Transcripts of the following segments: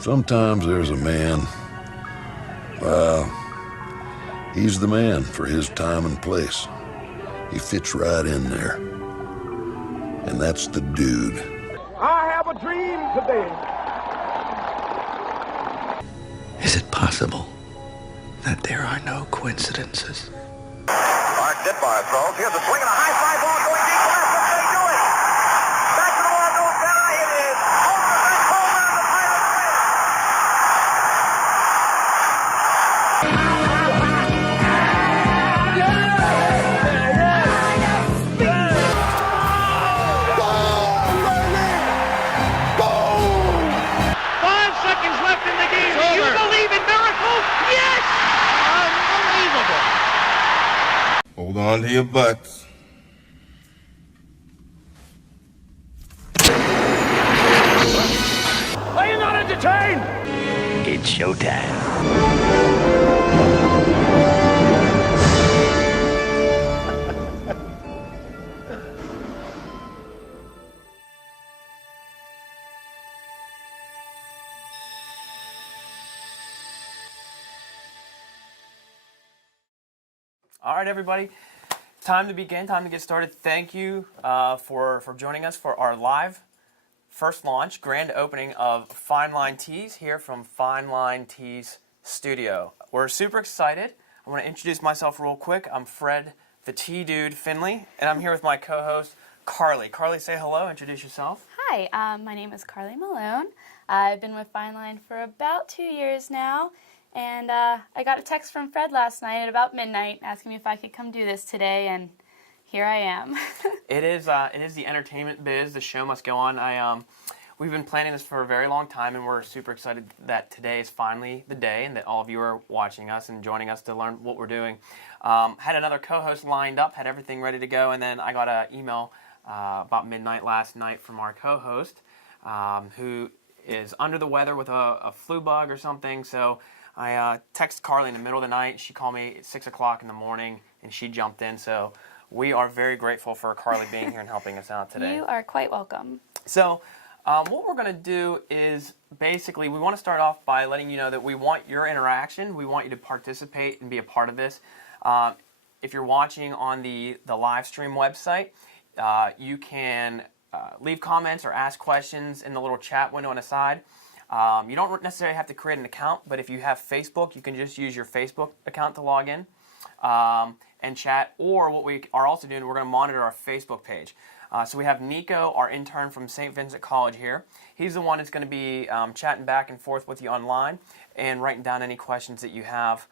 Sometimes there's a man, well, he's the man for his time and place. He fits right in there. And that's the dude. I have a dream today. Is it possible that there are no coincidences? Mark Ditbar throws. Here's a swing and a high fly ball going deep left. But they do it. Back to the wall goes Bella. It is over the fence. Home run. The Pirates win. Hold on to your butts. Are you not entertained? It's showtime. All right, everybody. Time to begin. Time to get started. Thank you for joining us for our live first launch, grand opening of FineLine Tees here from FineLine Tees Studio. We're super excited. I want to introduce myself real quick. I'm Fred, the Tea Dude Finley, and I'm here with my co-host, Carly. Carly, say hello. Introduce yourself. Hi, my name is Carly Malone. I've been with FineLine for about 2 years now, and I got a text from Fred last night at about midnight asking me if I could come do this today, and here I am. It is the entertainment biz. The show must go on. We've been planning this for a very long time, and we're super excited that today is finally the day, and that all of you are watching us and joining us to learn what we're doing. Had another co-host lined up, had everything ready to go, and then I got an email about midnight last night from our co-host, who is under the weather with a flu bug or something. So I texted Carly in the middle of the night. She called me at 6 o'clock in the morning, and she jumped in. So we are very grateful for Carly being here and helping us out today. You are quite welcome. So what we're going to do is basically we want to start off by letting you know that we want your interaction. We want you to participate and be a part of this. If you're watching on the live stream website, you can leave comments or ask questions in the little chat window on the side. You don't necessarily have to create an account, but if you have Facebook, you can just use your Facebook account to log in and chat. Or what we are also doing, we're going to monitor our Facebook page. So we have Nico, our intern from St. Vincent College here. He's the one that's going to be chatting back and forth with you online and writing down any questions that you have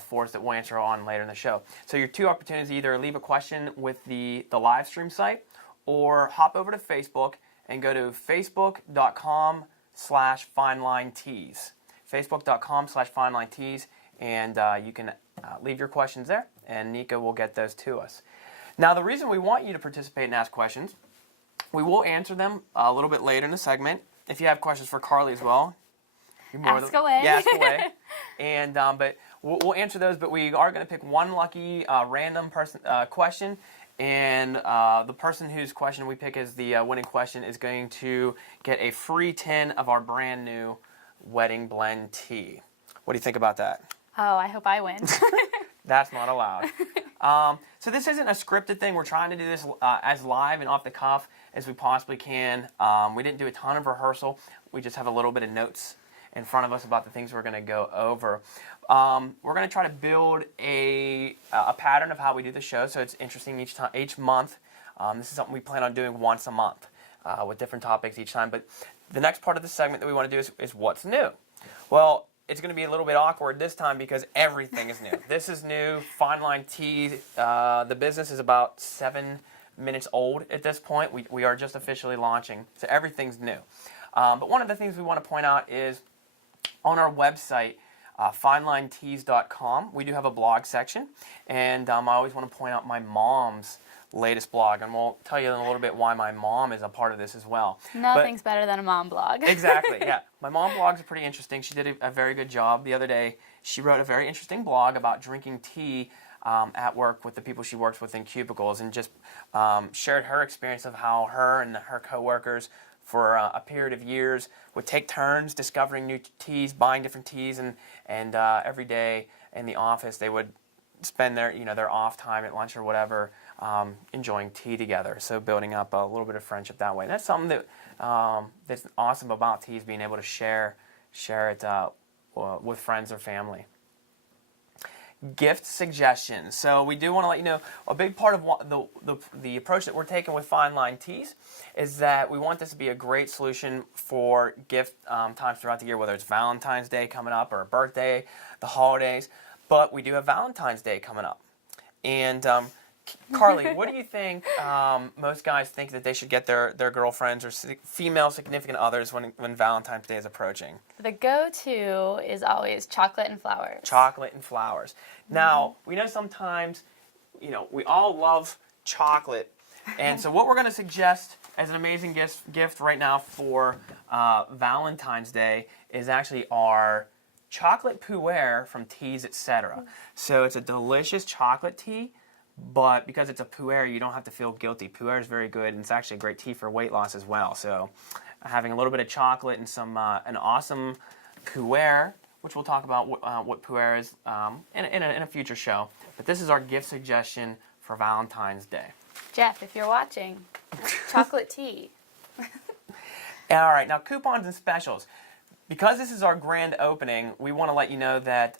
for us that we'll answer on later in the show. So your two opportunities, either leave a question with the live stream site or hop over to Facebook and go to facebook.com/FineLineTees. Facebook.com/FineLineTees, and you can leave your questions there, and Nico will get those to us. Now, the reason we want you to participate and ask questions, we will answer them a little bit later in the segment. If you have questions for Carly as well, Ask away. Yeah, ask away. And but we'll answer those. But we are going to pick one lucky random person question, and the person whose question we pick as the winning question is going to get a free tin of our brand new Wedding Blend tea. What do you think about that? Oh, I hope I win. That's not allowed. So this isn't a scripted thing. We're trying to do this as live and off the cuff as we possibly can. We didn't do a ton of rehearsal. We just have a little bit of notes in front of us about the things we're going to go over. We're going to try to build a pattern of how we do the show, so it's interesting each month. This is something we plan on doing once a month with different topics each time. But the next part of the segment that we want to do is what's new. Well, it's going to be a little bit awkward this time because everything is new. This is new. FineLine Tees. The business is about 7 minutes old at this point. We are just officially launching, so everything's new. But one of the things we want to point out is on our website, FineLineTees.com, we do have a blog section, and I always want to point out my mom's latest blog, and we'll tell you in a little bit why my mom is a part of this as well. Nothing's better than a mom blog. Exactly, yeah. My mom blogs are pretty interesting. She did a very good job the other day. She wrote a very interesting blog about drinking tea at work with the people she works with in cubicles, and just shared her experience of how her and her coworkers for a period of years, would take turns discovering new teas, buying different teas, and every day in the office they would spend their off time at lunch or whatever enjoying tea together. So building up a little bit of friendship that way. And that's something that that's awesome about teas, being able to share it with friends or family. Gift suggestions. So we do want to let you know a big part of what the approach that we're taking with FineLine Teas is that we want this to be a great solution for gift times throughout the year, whether it's Valentine's Day coming up or a birthday, the holidays. But we do have Valentine's Day coming up. And Carly, what do you think most guys think that they should get their girlfriends or female significant others when Valentine's Day is approaching? The go-to is always chocolate and flowers. Chocolate and flowers. Now, we know sometimes, we all love chocolate. And so what we're going to suggest as an amazing gift right now for Valentine's Day is actually our chocolate pu'er from Teas Etc. So it's a delicious chocolate tea, but because it's a pu'er, you don't have to feel guilty. Pu'er is very good, and it's actually a great tea for weight loss as well. So having a little bit of chocolate and some an awesome pu'er, which we'll talk about what pu'er is in a future show. But this is our gift suggestion for Valentine's Day. Jeff, if you're watching, chocolate tea. All right, now coupons and specials. Because this is our grand opening, we want to let you know that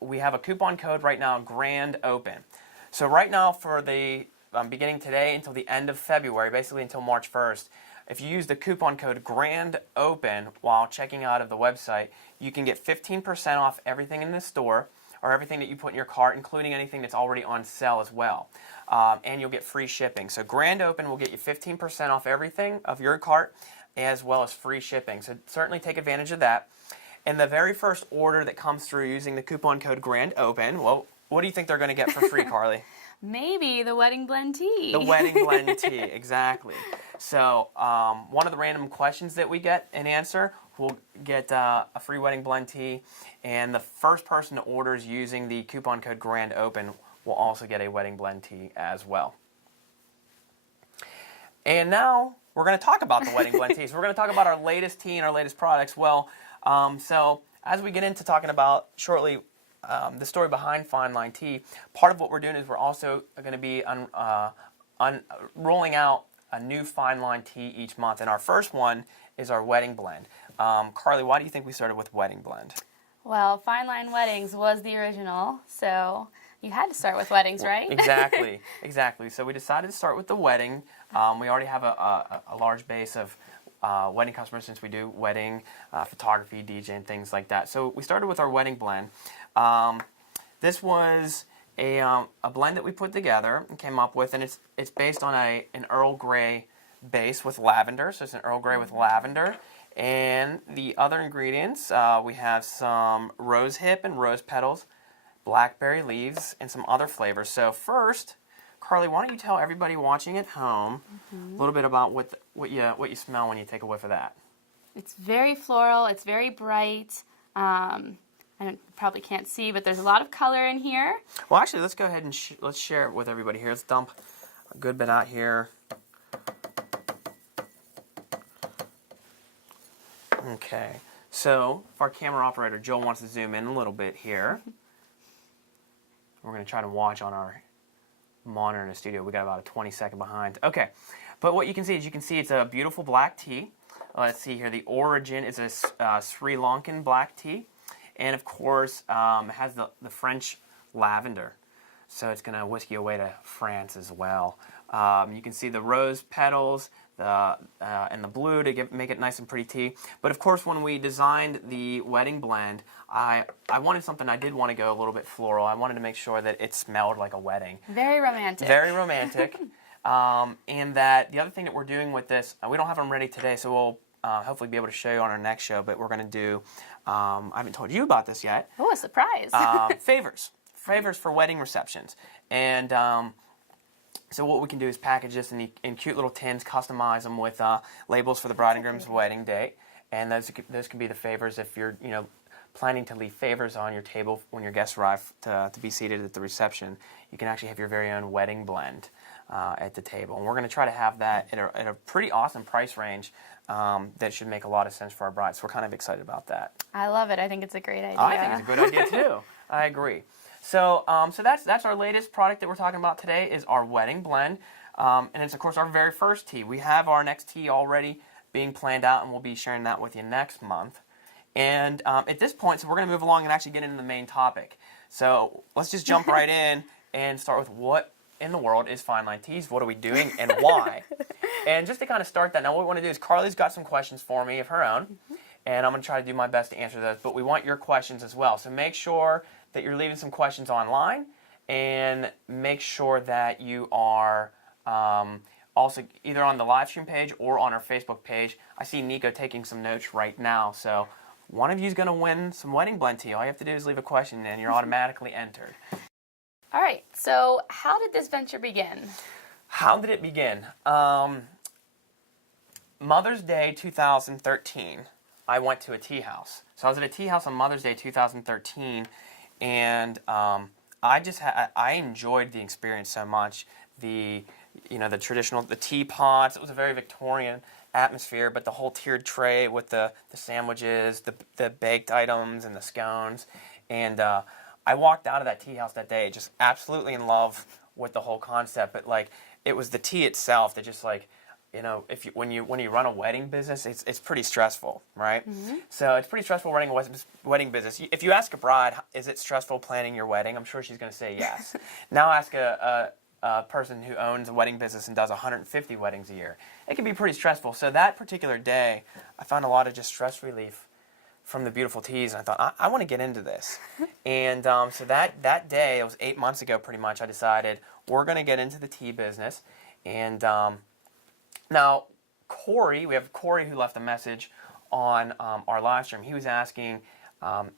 we have a coupon code right now, Grand Open. So right now for the beginning today until the end of February, basically until March 1st, if you use the coupon code Grand Open while checking out of the website, you can get 15% off everything in the store or everything that you put in your cart, including anything that's already on sale as well. And you'll get free shipping. So Grand Open will get you 15% off everything of your cart, as well as free shipping. So certainly take advantage of that. And the very first order that comes through using the coupon code Grand Open, well, what do you think they're going to get for free, Carly? Maybe the wedding blend tea. The wedding blend tea, exactly. So one of the random questions that we get and answer will get a free wedding blend tea. And the first person that orders using the coupon code Grand Open will also get a wedding blend tea as well. And now we're going to talk about the wedding blend tea. So we're going to talk about our latest tea and our latest products. Well, so as we get into talking about shortly the story behind FineLine Tea, part of what we're doing is we're also going to be rolling out a new FineLine Tea each month. And our first one is our wedding blend. Carly, why do you think we started with wedding blend? Well, FineLine Weddings was the original, so you had to start with weddings, right? Exactly, exactly. So we decided to start with the wedding. We already have a large base of wedding customers since we do wedding photography, DJ, and things like that. So we started with our wedding blend. This was a blend that we put together and came up with, and it's based on an Earl Grey base with lavender. So it's an Earl Grey with lavender. And the other ingredients, we have some rose hip and rose petals, blackberry leaves, and some other flavors. So first, Carly, why don't you tell everybody watching at home a little bit about what you smell when you take a whiff of that? It's very floral. It's very bright. I probably can't see, but there's a lot of color in here. Well, actually, let's go ahead and let's share it with everybody here. Let's dump a good bit out here. Okay, so if our camera operator Joel wants to zoom in a little bit here, we're going to try to watch on our monitor in the studio. We got about a 20-second behind. Okay, but what you can see is it's a beautiful black tea. Let's see here. The origin is a Sri Lankan black tea, and of course it has the French lavender. So it's going to whisk you away to France as well. You can see the rose petals and the blue to make it nice and pretty tea. But of course, when we designed the wedding blend, I wanted something. I did want to go a little bit floral. I wanted to make sure that it smelled like a wedding. Very romantic. Very romantic. And that the other thing that we're doing with this, we don't have them ready today, so we'll hopefully be able to show you on our next show. But we're going to do, I haven't told you about this yet. Oh, a surprise. Favors for wedding receptions. And so what we can do is package this in cute little tins, customize them with labels for the bride and groom's wedding date. And those can be the favors if you're planning to leave favors on your table when your guests arrive to be seated at the reception. You can actually have your very own wedding blend. at the table. And we're going to try to have that at a pretty awesome price range that should make a lot of sense for our brides. So we're kind of excited about that. I love it. I think it's a great idea. I think it's a good idea too. I agree. So that's our latest product that we're talking about today is our wedding blend. And it's, of course, our very first tea. We have our next tea already being planned out, and we'll be sharing that with you next month. And at this point, so we're going to move along and actually get into the main topic. So let's just jump right in and start with what in the world is FineLine Teas? What are we doing and why? And just to kind of start that, now what we want to do is Carly's got some questions for me of her own, and I'm going to try to do my best to answer those, but we want your questions as well. So make sure that you're leaving some questions online, and make sure that you are also either on the live stream page or on our Facebook page. I see Nico taking some notes right now, so one of you is going to win some wedding blend tea. All you have to do is leave a question, and you're automatically entered. All right, so how did this venture begin? How did it begin? Mother's Day 2013, I went to a tea house. So I was at a tea house on Mother's Day 2013, and I enjoyed the experience so much. The traditional, the teapots, it was a very Victorian atmosphere, but the whole tiered tray with the sandwiches, the baked items, and the scones. And I walked out of that tea house that day just absolutely in love with the whole concept. But like, it was the tea itself that just like, when you run a wedding business, it's pretty stressful, right? Mm-hmm. So it's pretty stressful running a wedding business. If you ask a bride, is it stressful planning your wedding? I'm sure she's going to say yes. Now ask a person who owns a wedding business and does 150 weddings a year. It can be pretty stressful. So that particular day, I found a lot of just stress relief from the beautiful teas, and I thought, I want to get into this. And so that day, it was 8 months ago pretty much, I decided we're going to get into the tea business. And now, Corey, we have Corey who left a message on our live stream. He was asking,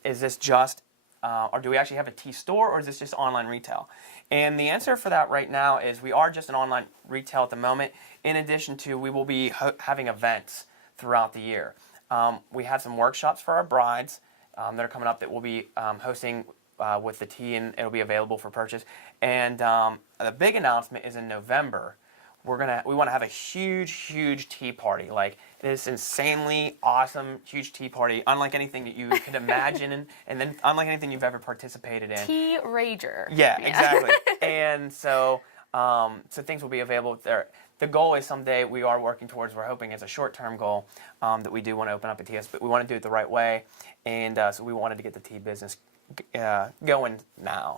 is this just, or do we actually have a tea store, or is this just online retail? And the answer for that right now is we are just an online retail at the moment. In addition to, we will be having events throughout the year. We have some workshops for our brides that are coming up that we'll be hosting with the tea, and it'll be available for purchase. And the big announcement is in November. We want to have a huge tea party. Like, this insanely awesome huge tea party, unlike anything that you could imagine, and then unlike anything you've ever participated in. Tea rager. Yeah, exactly. And so things will be available there. The goal is someday we are working towards, we're hoping as a short-term goal, that we do want to open up a tea house, but we want to do it the right way, and so we wanted to get the tea business going now.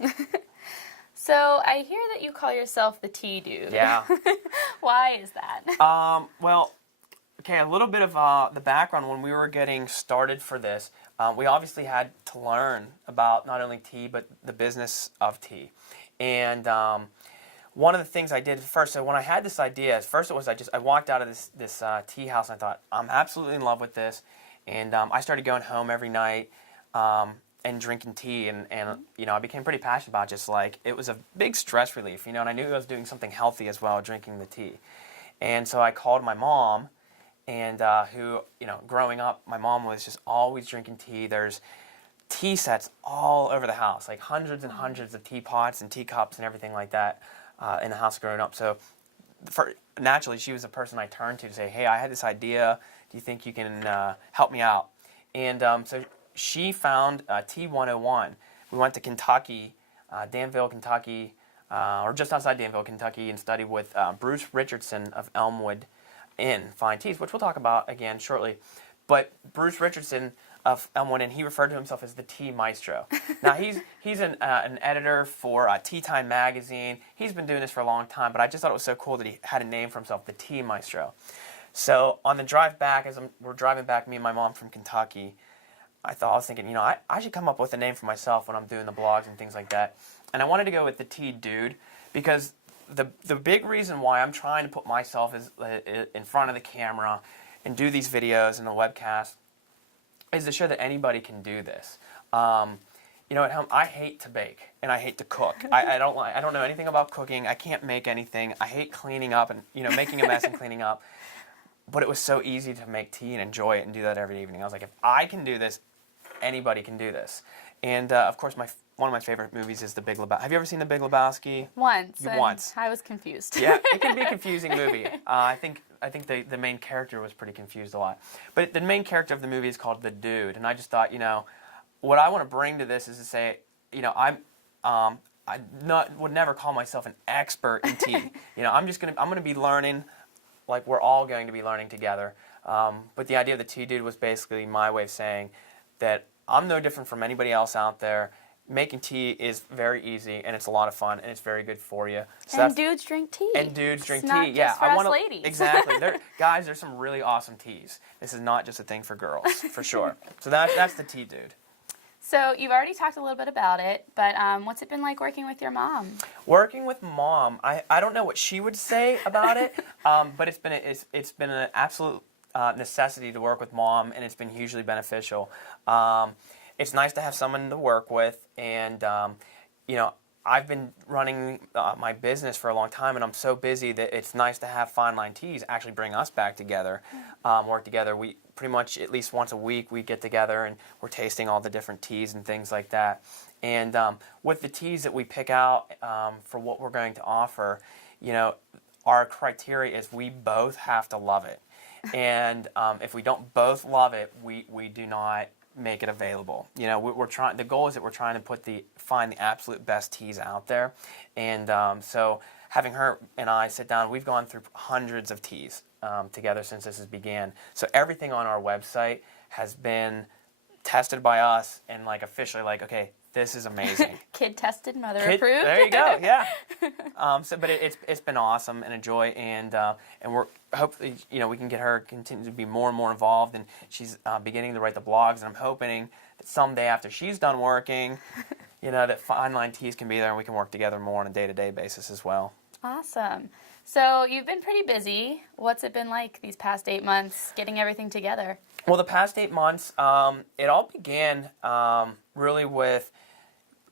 So I hear that you call yourself the tea dude. Yeah. Why is that? Well, okay, a little bit of the background. When we were getting started for this, we obviously had to learn about not only tea, but the business of tea. And one of the things I did first, so when I had this idea, first it was I walked out of this tea house and I thought, I'm absolutely in love with this. And I started going home every night and drinking tea, and I became pretty passionate about just like, it was a big stress relief, and I knew I was doing something healthy as well, drinking the tea. And so I called my mom, and who, growing up, my mom was just always drinking tea. There's tea sets all over the house, like hundreds and hundreds of teapots and teacups and everything like that in the house growing up. So naturally, she was the person I turned to say, hey, I had this idea. Do you think you can help me out? And so she found Tea 101. We went to Kentucky, Danville, Kentucky, or just outside Danville, Kentucky, and studied with Bruce Richardson of Elmwood Inn Fine Teas, which we'll talk about again shortly. But Bruce Richardson of Elmwood Inn, he referred to himself as the Tea Maestro. Now, he's an editor for Tea Time magazine. He's been doing this for a long time, but I just thought it was so cool that he had a name for himself, the Tea Maestro. So on the drive back, as we're driving back, me and my mom from Kentucky, I was thinking, I should come up with a name for myself when I'm doing the blogs and things like that. And I wanted to go with the Tea Dude because the big reason why I'm trying to put myself in front of the camera and do these videos and the webcast is to show that anybody can do this. At home, I hate to bake and I hate to cook. I don't know anything about cooking. I can't make anything. I hate cleaning up and making a mess and cleaning up. But it was so easy to make tea and enjoy it and do that every evening. I was like, if I can do this, anybody can do this. And of course, one of my favorite movies is The Big Lebowski. Have you ever seen The Big Lebowski? Once. Once. I was confused. Yeah, it can be a confusing movie. I think the main character was pretty confused a lot. But the main character of the movie is called The Dude, and I just thought, what I want to bring to this is to say, would never call myself an expert in tea. I'm gonna be learning, like we're all going to be learning together. But the idea of the Tea Dude was basically my way of saying that I'm no different from anybody else out there. Making tea is very easy, and it's a lot of fun, and it's very good for you. So and dudes drink tea. And dudes drink it's tea. Not Yeah, just for I us want to. ladies. Exactly, guys. There's some really awesome teas. This is not just a thing for girls, for sure. So that's the Tea Dude. So you've already talked a little bit about it, but what's it been like working with your mom? Working with Mom, I don't know what she would say about it, but it's been an absolute necessity to work with Mom, and it's been hugely beneficial. It's nice to have someone to work with, and I've been running my business for a long time, and I'm so busy that it's nice to have FineLine Teas actually bring us back together, work together. We pretty much at least once a week we get together and we're tasting all the different teas and things like that. And with the teas that we pick out for what we're going to offer, our criteria is we both have to love it. And if we don't both love it, we do not make it available. We're trying. The goal is that we're trying to find the absolute best teas out there, and so having her and I sit down, we've gone through hundreds of teas together since this has began. So everything on our website has been tested by us and officially okay, this is amazing. Kid tested, mother approved. There you go. Yeah. But it's been awesome and a joy, and we're hopefully we can get her continue to be more and more involved, and she's beginning to write the blogs, and I'm hoping that someday after she's done working, that FineLine Teas can be there and we can work together more on a day-to-day basis as well. Awesome. So you've been pretty busy. What's it been like these past 8 months getting everything together? Well, the past 8 months, it all began really with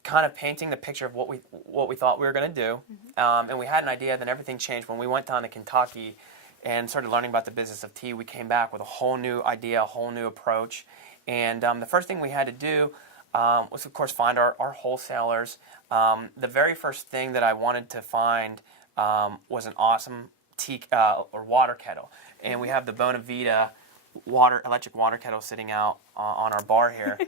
kind of painting the picture of what we thought we were going to do, and we had an idea. Then everything changed when we went down to Kentucky and started learning about the business of tea. We came back with a whole new idea, a whole new approach, and the first thing we had to do was, of course, find our wholesalers. The very first thing that I wanted to find was an awesome tea or water kettle, and we have the Bonavita electric water kettle sitting out on our bar here.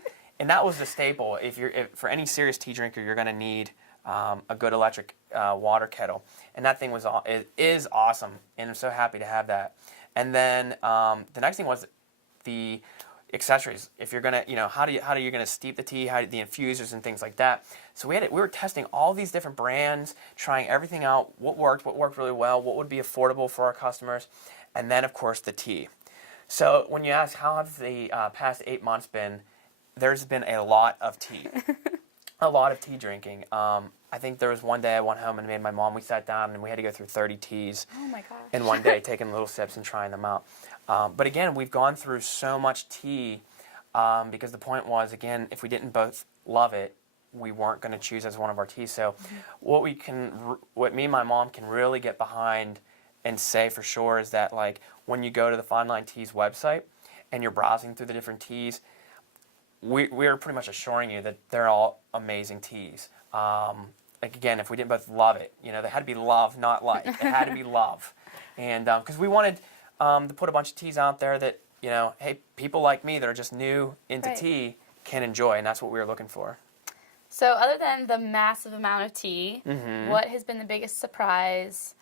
And that was the staple. If for any serious tea drinker, you're going to need a good electric water kettle, and that thing is awesome. And I'm so happy to have that. And then the next thing was the accessories. If you're gonna, how are you gonna steep the tea? The infusers and things like that. So we were testing all these different brands, trying everything out. What worked really well, what would be affordable for our customers, and then of course the tea. So when you ask how have the past 8 months been, there's been a lot of tea, a lot of tea drinking. I think there was one day I went home and made my mom. We sat down and we had to go through 30 teas in one day, taking little sips and trying them out. But again, we've gone through so much tea because the point was, again, if we didn't both love it, we weren't going to choose as one of our teas. So what me and my mom can really get behind and say for sure is that when you go to the FineLine Teas website and you're browsing through the different teas, we're pretty much assuring you that they're all amazing teas. Again, if we didn't both love it, they had to be love, not like. It had to be love. And because we wanted to put a bunch of teas out there that, hey, people like me that are just new into tea can enjoy, and that's what we were looking for. So other than the massive amount of tea, what has been the biggest surprise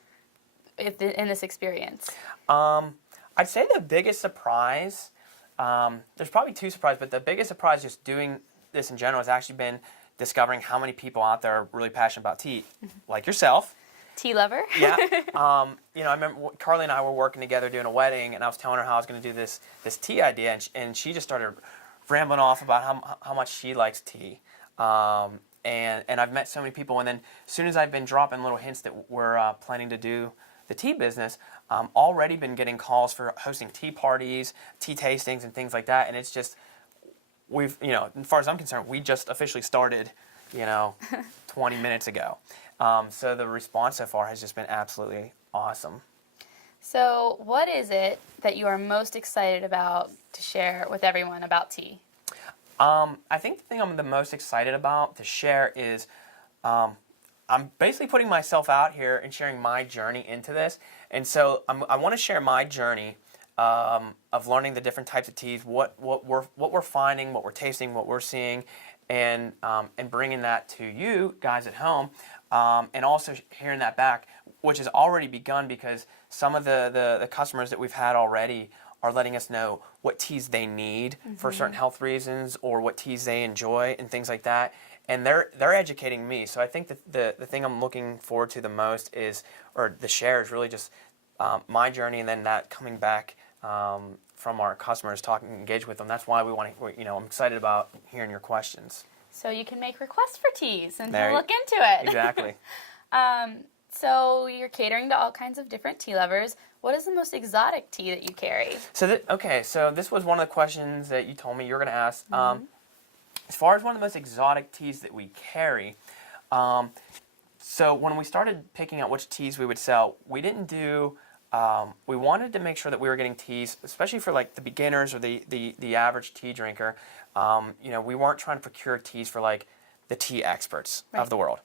in this experience? I'd say the biggest surprise, there's probably two surprises, but the biggest surprise just doing this in general has actually been discovering how many people out there are really passionate about tea, like yourself. Tea lover? Yeah. I remember Carly and I were working together doing a wedding, and I was telling her how I was going to do this tea idea, and she just started rambling off about how much she likes tea. And I've met so many people, and then as soon as I've been dropping little hints that we're planning to do the tea business, already been getting calls for hosting tea parties, tea tastings, and things like that, and it's just, as far as I'm concerned, we just officially started, 20 minutes ago. So the response so far has just been absolutely awesome. So what is it that you are most excited about to share with everyone about tea? I think the thing I'm the most excited about to share is I'm basically putting myself out here and sharing my journey into this. And so I want to share my journey of learning the different types of teas, what we're finding, what we're tasting, what we're seeing, and bringing that to you guys at home, and also hearing that back, which has already begun because some of the customers that we've had already are letting us know what teas they need for certain health reasons or what teas they enjoy and things like that. And they're educating me. So I think that the thing I'm looking forward to the most is, or the share is really just my journey, and then that coming back from our customers, talking, engage with them. That's why we want to, I'm excited about hearing your questions. So you can make requests for teas and There you- look into it. Exactly. So you're catering to all kinds of different tea lovers. What is the most exotic tea that you carry? So so this was one of the questions that you told me you were going to ask. As far as one of the most exotic teas that we carry, so when we started picking out which teas we would sell, we didn't do. We wanted to make sure that we were getting teas, especially for like the beginners or the average tea drinker. We weren't trying to procure teas for like the tea experts of the world.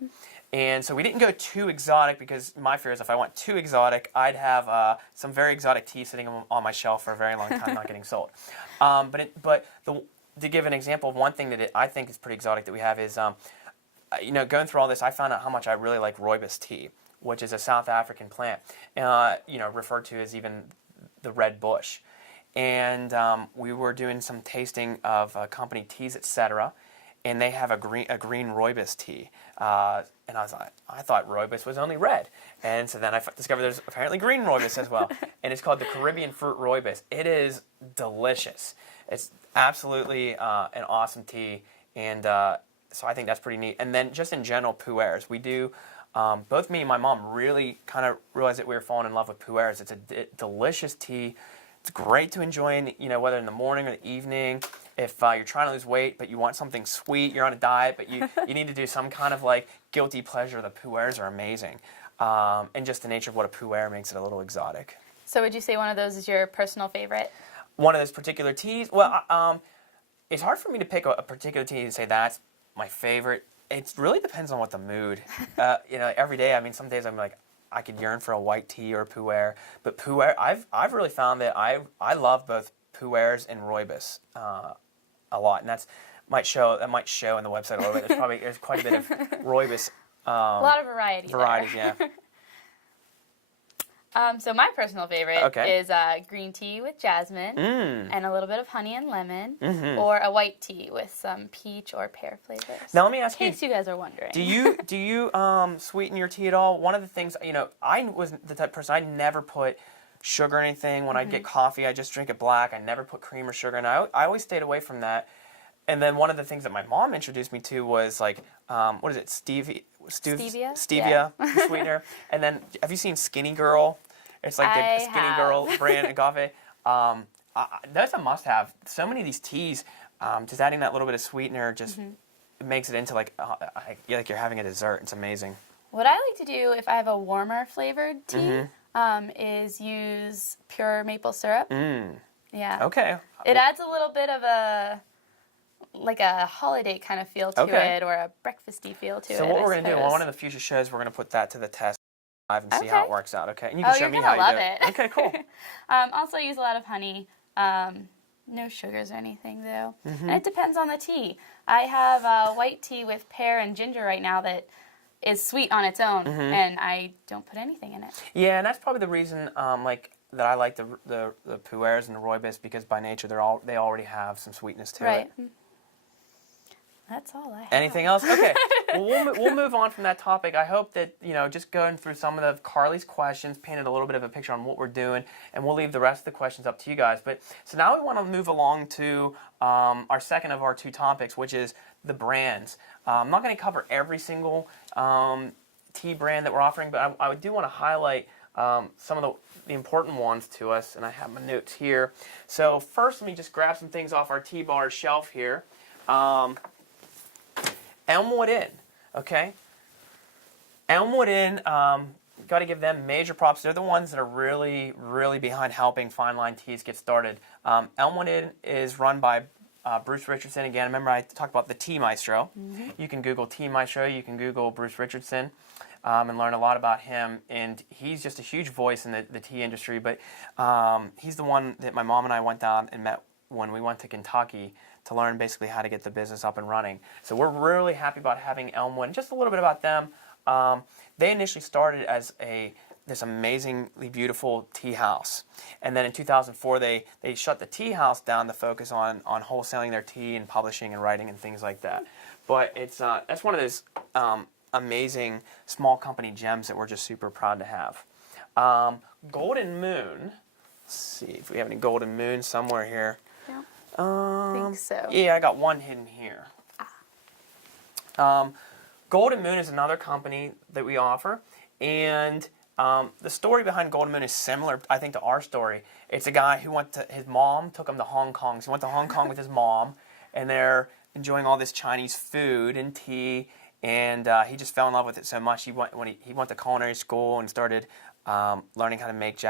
And so we didn't go too exotic because my fear is if I went too exotic, I'd have some very exotic tea sitting on my shelf for a very long time not getting sold. To give an example of one thing that I think is pretty exotic that we have is, going through all this, I found out how much I really like rooibos tea, which is a South African plant, referred to as even the red bush. And we were doing some tasting of company teas, etc., and they have a green rooibos tea. And I thought rooibos was only red. And so then I discovered there's apparently green rooibos as well. And it's called the Caribbean Fruit Rooibos. It is delicious. It's absolutely an awesome tea. And so I think that's pretty neat. And then just in general, pu'ers. We do, both me and my mom really kind of realized that we were falling in love with pu'ers. It's a delicious tea. It's great to enjoy, whether in the morning or the evening. If you're trying to lose weight, but you want something sweet, you're on a diet, but you need to do some kind of like guilty pleasure, the pu'ers are amazing. And just the nature of what a pu'er makes it a little exotic. So would you say one of those is your personal favorite? One of those particular teas? Well, it's hard for me to pick a particular tea and say that's my favorite. It really depends on what the mood. Every day, some days I'm like, I could yearn for a white tea or a pu'er. But pu'er, I've really found that I love both pu'ers and rooibos a lot, and that might show in the website a little bit. There's quite a bit of rooibos. A lot of variety. Varieties, there. yeah. So my personal favorite is green tea with jasmine and a little bit of honey and lemon, or a white tea with some peach or pear flavors. Now let me ask you. In case you guys are wondering. Do you sweeten your tea at all? One of the things, I was the type of person, I never put sugar or anything. When I get coffee, I just drink it black. I never put cream or sugar, and I always stayed away from that. And then one of the things that my mom introduced me to was like, what is it, stevia sweetener. And then, have you seen Skinny Girl? It's like the Skinny Girl brand agave. That's a must-have. So many of these teas, just adding that little bit of sweetener just makes it into like you're having a dessert. It's amazing. What I like to do if I have a warmer flavored tea is use pure maple syrup. Yeah. Okay. It adds a little bit of a holiday kind of feel to it, or a breakfasty feel to it. So what we're going to do, on one of the future shows, we're going to put that to the test live and see how it works out, okay? And you can show me how you do it. Okay, cool. Also use a lot of honey. No sugars or anything, though. And it depends on the tea. I have white tea with pear and ginger right now that is sweet on its own, and I don't put anything in it. Yeah, and that's probably the reason that I like the pu'ers and the rooibos, because by nature they already have some sweetness to it. That's all I have. Anything else? Okay. Well, we'll move on from that topic. I hope that, just going through some of the Carly's questions painted a little bit of a picture on what we're doing, and we'll leave the rest of the questions up to you guys. So now we want to move along to our second of our two topics, which is the brands. I'm not going to cover every single tea brand that we're offering, but I do want to highlight some of the important ones to us, and I have my notes here. So first, let me just grab some things off our tea bar shelf here. Elmwood Inn, okay? Elmwood Inn, got to give them major props. They're the ones that are really, really behind helping FineLine teas get started. Elmwood Inn is run by Bruce Richardson, again, remember I talked about the Tea Maestro. You can Google Tea Maestro, you can Google Bruce Richardson, and learn a lot about him. And he's just a huge voice in the tea industry, but he's the one that my mom and I went down and met when we went to Kentucky to learn basically how to get the business up and running. So we're really happy about having Elmwood. And just a little bit about them. They initially started as this amazingly beautiful tea house. And then in 2004, they shut the tea house down to focus on wholesaling their tea and publishing and writing and things like that. But that's one of those amazing small company gems that we're just super proud to have. Golden Moon. Let's see if we have any Golden Moon somewhere here. Yeah. I think so. Yeah, I got one hidden here. Golden Moon is another company that we offer, and the story behind Golden Moon is similar, I think, to our story. It's a guy who his mom took him to Hong Kong. So he went to Hong Kong with his mom, and they're enjoying all this Chinese food and tea, and he just fell in love with it so much. He went to culinary school and started learning how to make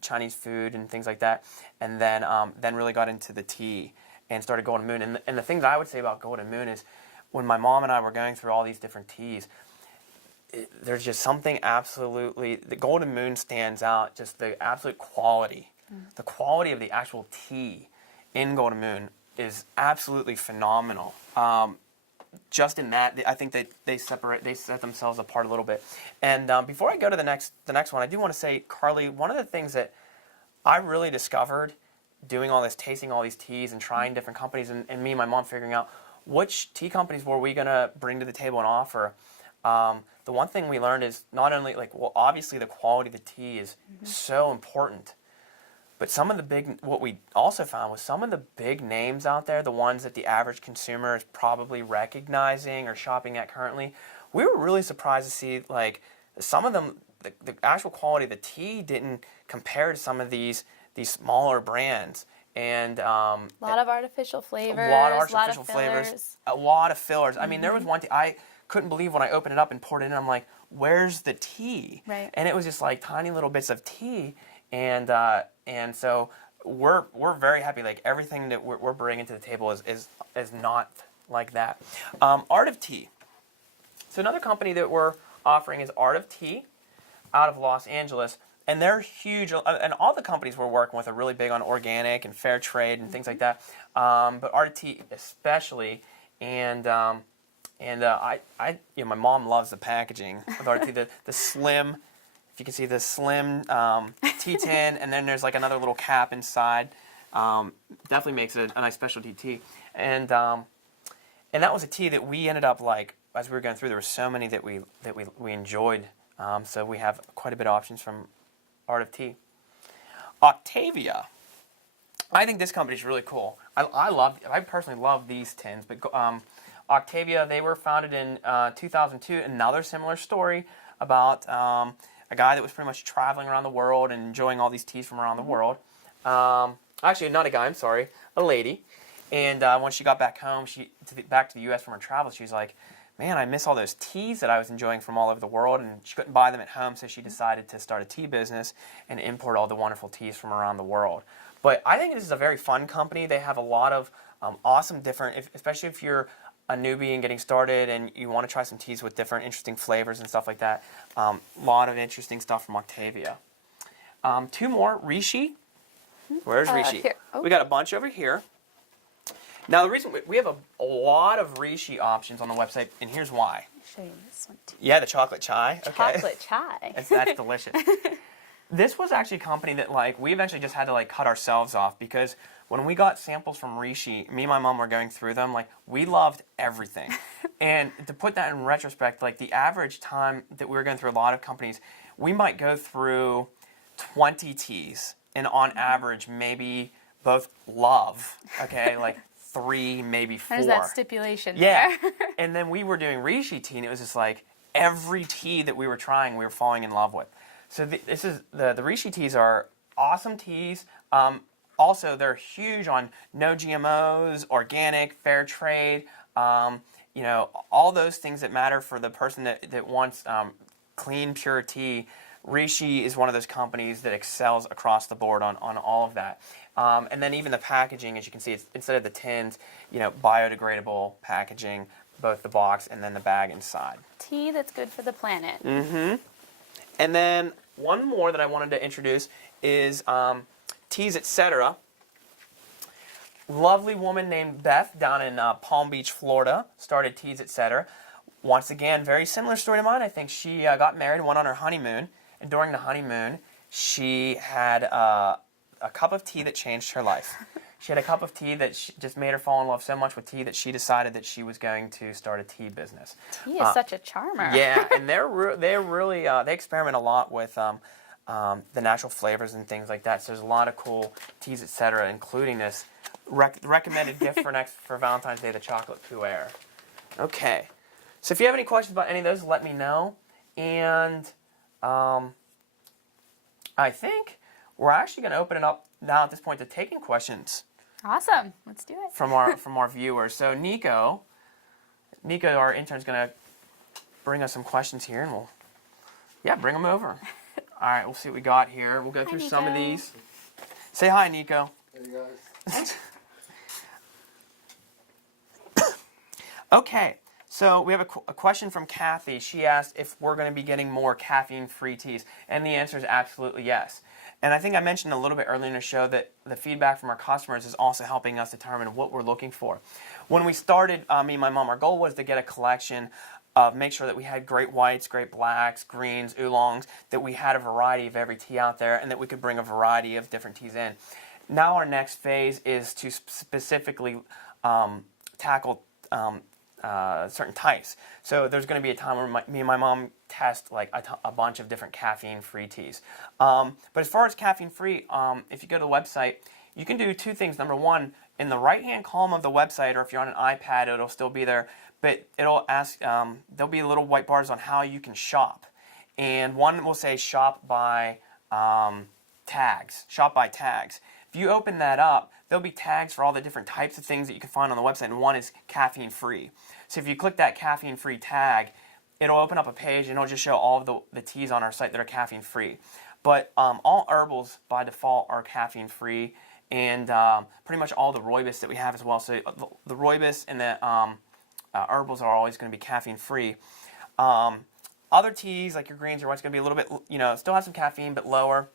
Chinese food and things like that, and then really got into the tea and started Golden Moon. And the thing that I would say about Golden Moon is when my mom and I were going through all these different teas, there's just something absolutely, the Golden Moon stands out, just the absolute quality. The quality of the actual tea in Golden Moon is absolutely phenomenal. Just in that, I think that they set themselves apart a little bit. And before I go to the next one, I do want to say, Carly, one of the things that I really discovered doing all this, tasting all these teas and trying different companies, and me and my mom figuring out which tea companies were we going to bring to the table and offer. The one thing we learned is not only, obviously the quality of the tea is so important, but what we also found was some of the big names out there, the ones that the average consumer is probably recognizing or shopping at currently, we were really surprised to see, some of them, the actual quality of the tea didn't compare to some of these smaller brands. And a lot of artificial flavors, a lot of fillers. I mean, there was one tea I couldn't believe when I opened it up and poured it in. I'm like, where's the tea? Right. And it was just like tiny little bits of tea, and so we're very happy. Like everything that we're bringing to the table is not like that. Art of Tea. So another company that we're offering is Art of Tea, out of Los Angeles. And they're huge, and all the companies we're working with are really big on organic and fair trade and things like that. But Art of Tea especially, and my mom loves the packaging of Art of Tea. The slim, if you can see the slim tea tin, and then there's another little cap inside. Definitely makes it a nice specialty tea. And that was a tea that we ended up as we were going through. There were so many that we enjoyed. So we have quite a bit of options from Art of Tea. Octavia. I think this company is really cool. I personally love these tins, but Octavia, they were founded in 2002. Another similar story about a guy that was pretty much traveling around the world and enjoying all these teas from around the world. Actually, not a guy, I'm sorry, a lady. And when she got back home, back to the U.S. from her travels, she was like, man, I miss all those teas that I was enjoying from all over the world, and she couldn't buy them at home, so she decided to start a tea business and import all the wonderful teas from around the world. But I think this is a very fun company. They have a lot of awesome different, especially if you're a newbie and getting started and you want to try some teas with different interesting flavors and stuff like that. A lot of interesting stuff from Octavia. Two more, Rishi. Where's Rishi? Here. Oh. We got a bunch over here. Now, the reason we have a lot of Rishi options on the website, and here's why. I'll show you this one too. Yeah, the chocolate chai. Okay. Chocolate chai. That's delicious. This was actually a company that we eventually just had to cut ourselves off, because when we got samples from Rishi, me and my mom were going through them, we loved everything. And to put that in retrospect, the average time that we were going through a lot of companies, we might go through 20 teas, and on average, maybe both love, okay, 3, maybe 4. There's that stipulation Yeah. there. And then we were doing Rishi tea, and it was just every tea that we were trying, we were falling in love with. So this is the Rishi teas are awesome teas. Also, they're huge on no GMOs, organic, fair trade, all those things that matter for the person that wants clean, pure tea. Rishi is one of those companies that excels across the board on all of that. And then even the packaging, as you can see, it's, instead of the tins, biodegradable packaging, both the box and then the bag inside. Tea that's good for the planet. And then one more that I wanted to introduce is Teas Etc. Lovely woman named Beth down in Palm Beach, Florida, started Teas Etc. Once again, very similar story to mine. I think she got married and went on her honeymoon. And during the honeymoon, she had a cup of tea that changed her life. She had a cup of tea that just made her fall in love so much with tea that she decided that she was going to start a tea business. Tea is such a charmer. Yeah, and they're really they experiment a lot with the natural flavors and things like that. So there's a lot of cool teas, etc., including this recommended gift for Valentine's Day, the chocolate pu'er. Okay, so if you have any questions about any of those, let me know. And I think we're actually going to open it up now at this point to taking questions. Awesome. Let's do it. From our viewers. So Nico, our intern, is going to bring us some questions here, and we'll bring them over. All right, we'll see what we got here. We'll go through some of these. Say hi, Nico. Hey guys. Okay, so we have a question from Kathy. She asked if we're going to be getting more caffeine-free teas, and the answer is absolutely yes. And I think I mentioned a little bit earlier in the show that the feedback from our customers is also helping us determine what we're looking for. When we started, me and my mom, our goal was to get a collection of, make sure that we had great whites, great blacks, greens, oolongs, that we had a variety of every tea out there, and that we could bring a variety of different teas in. Now our next phase is to specifically tackle certain types. So there's going to be a time where me and my mom test like a bunch of different caffeine-free teas. But as far as caffeine-free, if you go to the website, you can do two things. Number one, in the right-hand column of the website, or if you're on an iPad, it'll still be there. But it'll ask, there'll be little white bars on how you can shop. And one will say shop by tags. Shop by tags. If you open that up, there'll be tags for all the different types of things that you can find on the website, and one is caffeine-free. So if you click that caffeine-free tag, it'll open up a page, and it'll just show all of the teas on our site that are caffeine-free. But all herbals, by default, are caffeine-free, and pretty much all the rooibos that we have as well. So the rooibos and the herbals are always going to be caffeine-free. Other teas, like your greens or whites, going to be a little bit, still have some caffeine, but lower.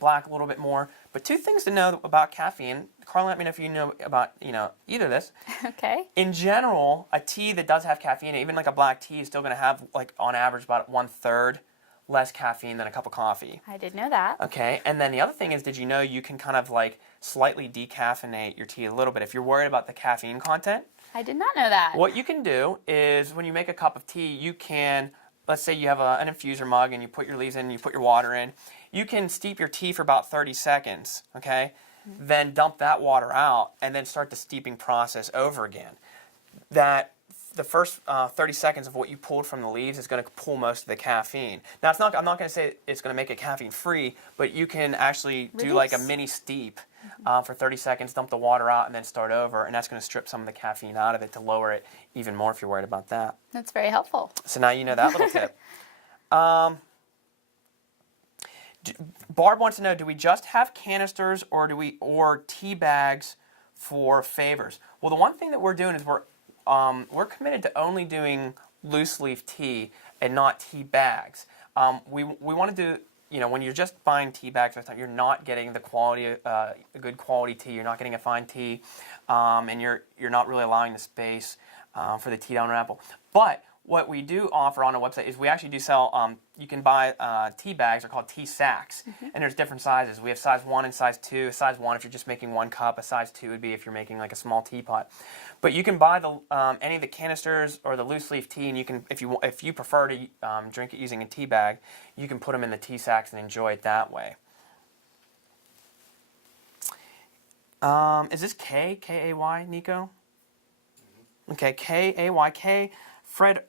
Black a little bit more. But two things to know about caffeine. Carla, let me know if you know about either of this. Okay. In general, a tea that does have caffeine, even like a black tea, is still going to have, like, on average, about 1/3 less caffeine than a cup of coffee. I did know that. Okay, and then the other thing is, did you know you can kind of like slightly decaffeinate your tea a little bit if you're worried about the caffeine content? I did not know that. What you can do is when you make a cup of tea, you can, let's say you have an infuser mug and you put your leaves in and you put your water in. You can steep your tea for about 30 seconds, okay? Mm-hmm. Then dump that water out and then start the steeping process over again. The first 30 seconds of what you pulled from the leaves is going to pull most of the caffeine. Now, I'm not going to say it's going to make it caffeine-free, but you can actually do like a mini steep for 30 seconds, dump the water out, and then start over, and that's going to strip some of the caffeine out of it to lower it even more if you're worried about that. That's very helpful. So now you know that little tip. Barb wants to know, do we just have canisters or tea bags for favors? Well, the one thing that we're doing is we're committed to only doing loose leaf tea and not tea bags. We want to do, when you're just buying tea bags, you're not getting the quality, a good quality tea. You're not getting a fine tea, and you're not really allowing the space for the tea down apple. But what we do offer on our website is we actually do sell, you can buy tea bags, they're called tea sacks, and there's different sizes. We have size 1 and size 2. Size 1 if you're just making 1 cup, a size 2 would be if you're making like a small teapot. But you can buy any of the canisters or the loose leaf tea, and you can, if you prefer to drink it using a tea bag, you can put them in the tea sacks and enjoy it that way. Is this K-A-Y, Nico? Okay, K-A-Y-K. Fred,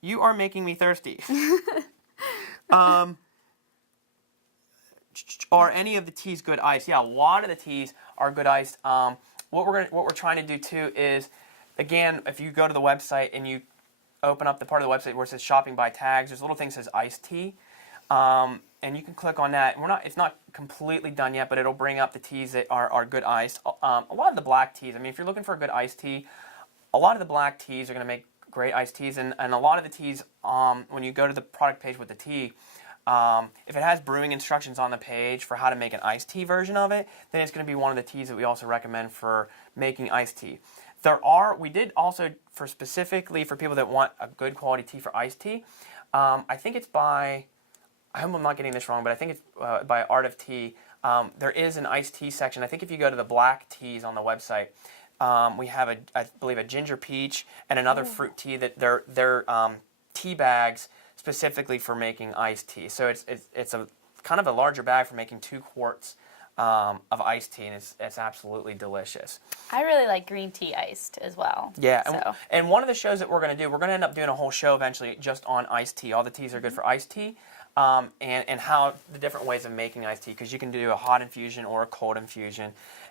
you are making me thirsty. Are any of the teas good iced? Yeah, a lot of the teas are good iced. What we're trying to do too is, again, if you go to the website and you open up the part of the website where it says shopping by tags, there's a little thing that says iced tea. And you can click on that. It's not completely done yet, but it'll bring up the teas that are good iced. A lot of the black teas, I mean, if you're looking for a good iced tea, a lot of the black teas are going to make great iced teas. And a lot of the teas, when you go to the product page with the tea, if it has brewing instructions on the page for how to make an iced tea version of it, then it's going to be one of the teas that we also recommend for making iced tea. We did also, specifically for people that want a good quality tea for iced tea, I think it's by... I hope I'm not getting this wrong, but I think it's by Art of Tea. There is an iced tea section. I think if you go to the black teas on the website, we have, I believe, a ginger peach and another fruit tea that they're tea bags specifically for making iced tea. So it's a kind of a larger bag for making 2 quarts of iced tea, and it's absolutely delicious. I really like green tea iced as well. Yeah, So. and one of the shows that we're going to do, we're going to end up doing a whole show eventually just on iced tea. All the teas are good for iced tea. And how the different ways of making iced tea, because you can do a hot infusion or a cold infusion,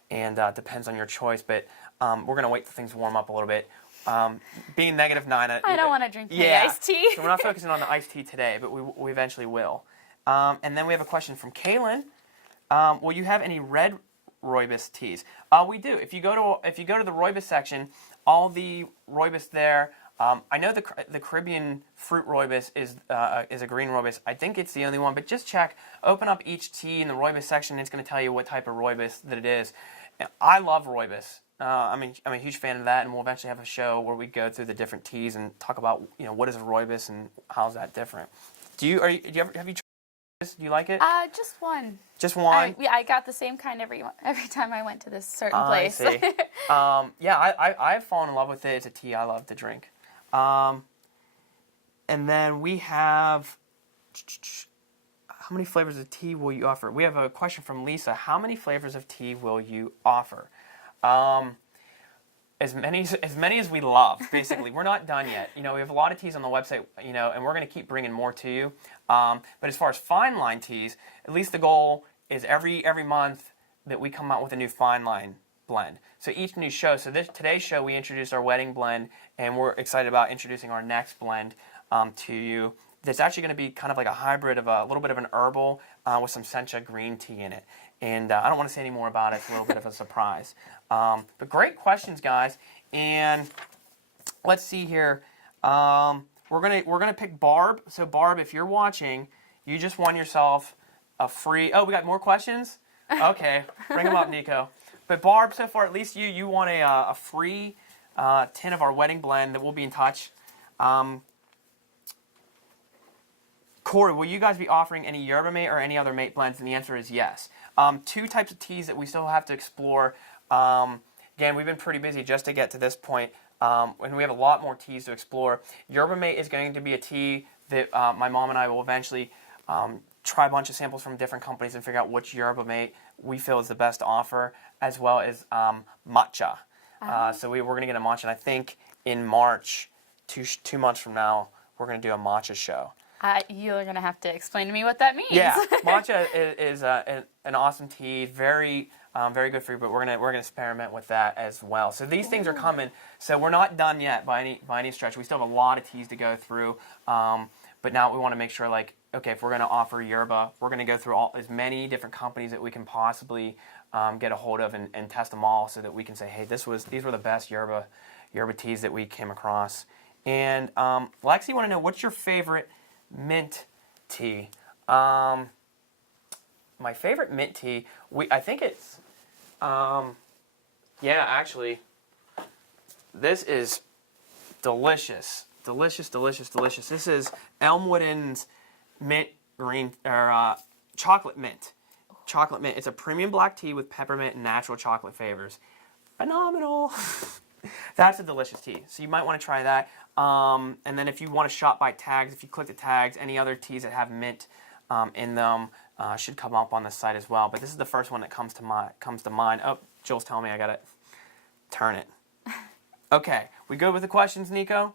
and depends on your choice. But we're going to wait till things warm up a little bit. Being -9, I don't want to drink iced tea. So we're not focusing on the iced tea today, but we eventually will. And then we have a question from Kaylin. Will you have any red rooibos teas? We do. If you go to the rooibos section, all the rooibos there. I know the Caribbean fruit rooibos is a green rooibos. I think it's the only one, but just check. Open up each tea in the rooibos section, and it's going to tell you what type of rooibos that it is. I love rooibos. I'm a huge fan of that, and we'll eventually have a show where we go through the different teas and talk about what is a rooibos and how's that different. Have you tried this? Do you like it? Just one. Just one? I got the same kind every time I went to this certain place. I see. I've fallen in love with it. It's a tea I love to drink. And then we have, how many flavors of tea will you offer? We have a question from Lisa. How many flavors of tea will you offer? As many as we love, basically. We're not done yet. We have a lot of teas on the website, and we're going to keep bringing more to you. But as far as FineLine teas, at least the goal is every month that we come out with a new FineLine blend. So each new show, today's show we introduced our wedding blend, and we're excited about introducing our next blend to you. That's actually going to be kind of like a hybrid of a little bit of an herbal with some sencha green tea in it. And I don't want to say any more about it. It's a little bit of a surprise. But great questions, guys. And let's see here. We're gonna pick Barb. So Barb, if you're watching, you just won yourself a free. Oh, we got more questions. Okay, bring them up, Nico. But Barb, so far at least you won a free tin of our wedding blend that will be in touch. Corey, will you guys be offering any yerba mate or any other mate blends? And the answer is yes. 2 types of teas that we still have to explore. Again, we've been pretty busy just to get to this point, and we have a lot more teas to explore. Yerba mate is going to be a tea that my mom and I will eventually try a bunch of samples from different companies and figure out which yerba mate we feel is the best to offer, as well as matcha. So we're going to get a matcha, and I think in March, 2 months from now, we're going to do a matcha show. You're going to have to explain to me what that means. Yeah, matcha is an awesome tea, very good for you, but we're gonna experiment with that as well. So these things are coming. So we're not done yet by any stretch. We still have a lot of teas to go through, but now we want to make sure, like, okay, if we're going to offer yerba, we're going to go through as many different companies that we can possibly get a hold of and test them all, so that we can say, hey, these were the best yerba teas that we came across. And Lexi, want to know, what's your favorite mint tea? My favorite mint tea, I think it's, actually, this is delicious. This is Elmwood's mint green, or chocolate mint. Chocolate mint. It's a premium black tea with peppermint and natural chocolate flavors. Phenomenal. That's a delicious tea. So you might want to try that. And then if you want to shop by tags, if you click the tags, any other teas that have mint in them should come up on the site as well. But this is the first one that comes to mind. Oh, Joel's telling me I gotta turn it. Okay, we good with the questions, Nico?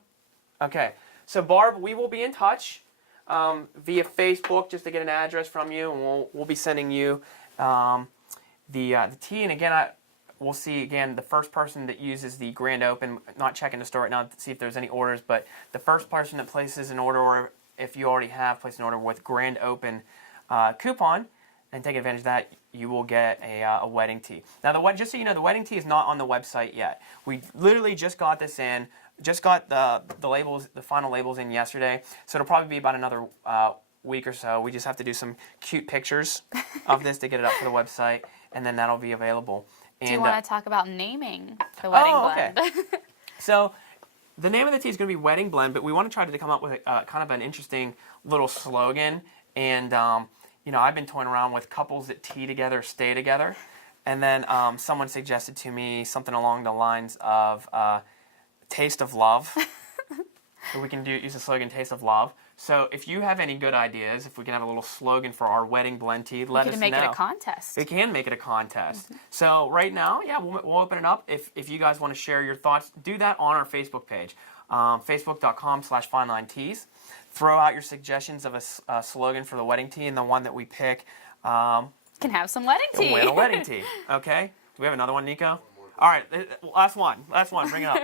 Okay, so Barb, we will be in touch via Facebook just to get an address from you, and we'll be sending you the tea. And again, we'll see, again, the first person that uses the grand open, not checking the store right now to see if there's any orders, but the first person that places an order, or if you already have placed an order with Grand Open coupon and take advantage of that, you will get a wedding tee. Now, just so you know, the wedding tee is not on the website yet. We literally just got this in, just got the labels, the final labels in yesterday, so it'll probably be about another week or so. We just have to do some cute pictures of this to get it up to the website, and then that'll be available. And, do you want to talk about naming the wedding blend? Okay. So the name of the tee is going to be Wedding Blend, but we want to try to come up with kind of an interesting little slogan. And, I've been toying around with couples that tee together, stay together. And then someone suggested to me something along the lines of Taste of Love. So we can use the slogan Taste of Love. So if you have any good ideas, if we can have a little slogan for our Wedding Blend tee, let us know. We can make it a contest. We can make it a contest. So right now, we'll open it up. If you guys want to share your thoughts, do that on our Facebook page, facebook.com/FineLineTees. Throw out your suggestions of a slogan for the wedding tee, and the one that we pick can have some wedding tea. Win a wedding tee. Okay? Do we have another one, Nico? All right, last one. Bring it up.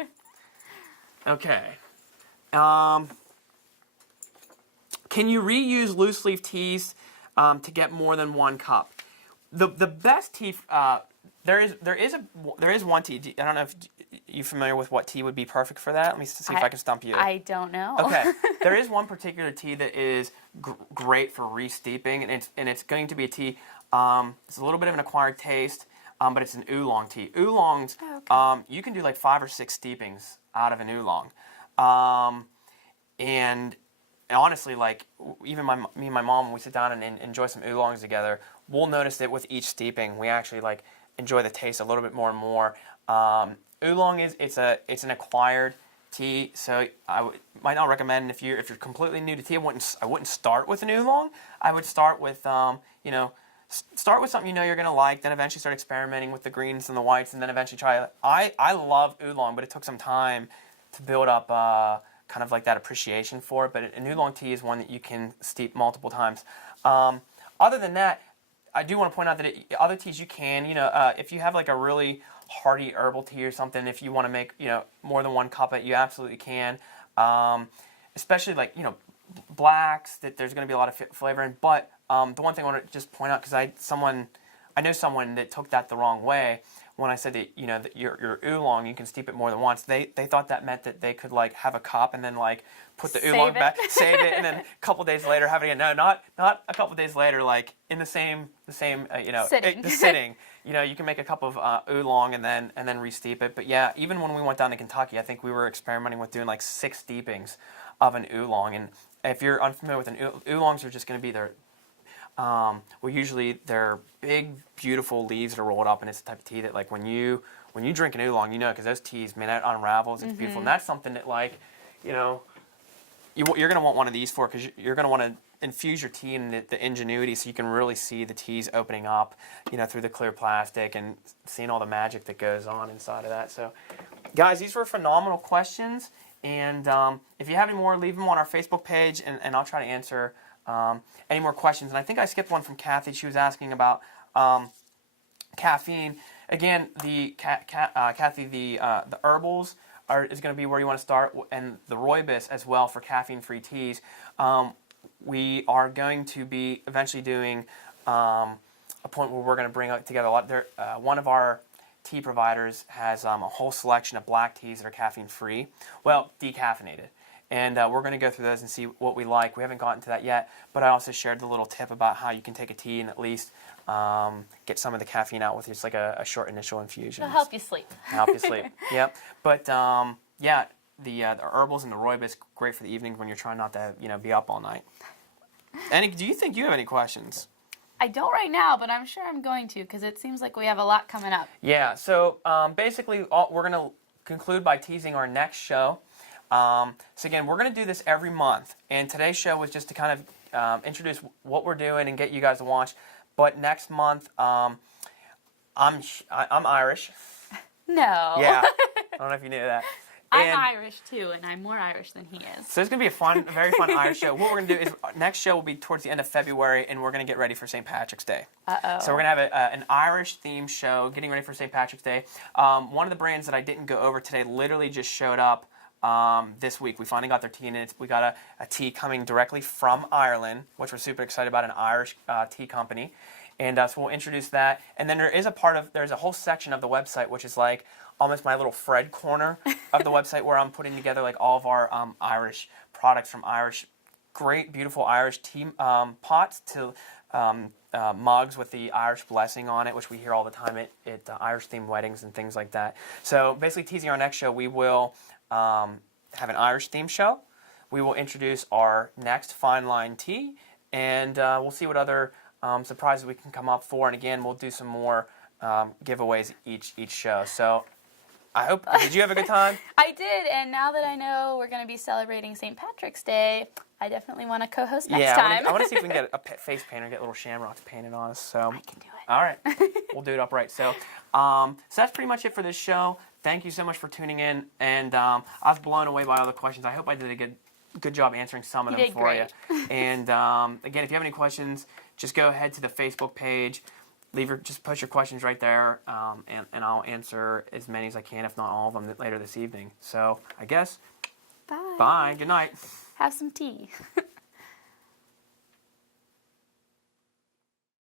Okay. Can you reuse loose leaf teas to get more than one cup? The best tea there is one tea. I don't know if you're familiar with what tea would be perfect for that. Let me see if I can stump you. I don't know. Okay, there is one particular tea that is great for re-steeping, and it's going to be a tea. It's a little bit of an acquired taste, but it's an oolong tea. Oolongs, you can do like 5 or 6 steepings out of an oolong, and honestly, like even me and my mom, when we sit down and enjoy some oolongs together, we'll notice that with each steeping, we actually like enjoy the taste a little bit more and more. Oolong it's an acquired tea, so I might not recommend if you're completely new to tea. I wouldn't start with an oolong. I would start with start with something you're gonna like, then eventually start experimenting with the greens and the whites, and then eventually try. I love oolong, but it took some time to build up kind of like that appreciation for it. But an oolong tea is one that you can steep multiple times. Other than that, I do want to point out that other teas you can, if you have like a really hearty herbal tea or something, if you want to make, more than one cup of it, you absolutely can. Especially like, blacks, that there's going to be a lot of flavor in. But the one thing I want to just point out, because I know someone that took that the wrong way when I said that, that your oolong, you can steep it more than once. They thought that meant that they could like have a cup and then like put the oolong back, save it, and then a couple days later have it again. No, not a couple days later, like in the same sitting. The sitting. You can make a cup of oolong and then re-steep it. But yeah, even when we went down to Kentucky, I think we were experimenting with doing like 6 steepings of an oolong. And if you're unfamiliar with oolongs, are just going to be usually they're big, beautiful leaves that are rolled up, and it's the type of tea that like when you drink an oolong, because those teas, man, that unravels. It's beautiful, and that's something that like, you're going to want one of these for, because you're going to want to infuse your tea in the ingenuity, so you can really see the teas opening up, through the clear plastic and seeing all the magic that goes on inside of that. So, guys, these were phenomenal questions, and if you have any more, leave them on our Facebook page, and I'll try to answer any more questions. And I think I skipped one from Kathy. She was asking about caffeine. Again, Kathy, the herbals is going to be where you want to start, and the rooibos as well for caffeine-free teas. We are going to be eventually doing a point where we're going to bring together a lot. One of our tea providers has a whole selection of black teas that are caffeine-free, decaffeinated. And we're going to go through those and see what we like. We haven't gotten to that yet, but I also shared the little tip about how you can take a tea and at least get some of the caffeine out with just like a short initial infusion. It'll help you sleep. Yep. But the herbals and the rooibos, great for the evening when you're trying not to be up all night. Do you think you have any questions? I don't right now, but I'm sure I'm going to, because it seems like we have a lot coming up. Yeah. So basically, we're going to conclude by teasing our next show. So again, we're going to do this every month, and today's show was just to kind of introduce what we're doing and get you guys to watch. But next month, I'm Irish. No. Yeah, I don't know if you knew that. I'm Irish too, and I'm more Irish than he is. So it's going to be a very fun Irish show. What we're going to do is next show will be towards the end of February, and we're going to get ready for St. Patrick's Day. Uh-oh. So we're going to have an Irish-themed show, getting ready for St. Patrick's Day. One of the brands that I didn't go over today literally just showed up this week. We finally got their tea, and we got a tea coming directly from Ireland, which we're super excited about, an Irish tea company. And so we'll introduce that. And then there's a whole section of the website which is like almost my little Fred corner of the website where I'm putting together like all of our Irish products, from great, beautiful Irish tea pots to mugs with the Irish blessing on it, which we hear all the time at Irish-themed weddings and things like that. So basically, teasing our next show, we will have an Irish-themed show. We will introduce our next FineLine tea, and we'll see what other surprises we can come up for. And again, we'll do some more giveaways each show. So I hope, did you have a good time? I did, and now that I know we're going to be celebrating St. Patrick's Day, I definitely want to co-host next time. I want to see if we can get a face painter, get little shamrocks painted on us. So I can do it. All right, we'll do it upright. So that's pretty much it for this show. Thank you so much for tuning in, and I was blown away by all the questions. I hope I did a good job answering some of them for you. And again, if you have any questions, just go ahead to the Facebook page. Just post your questions right there, and I'll answer as many as I can, if not all of them, later this evening. So I guess, bye. Good night. Have some tea.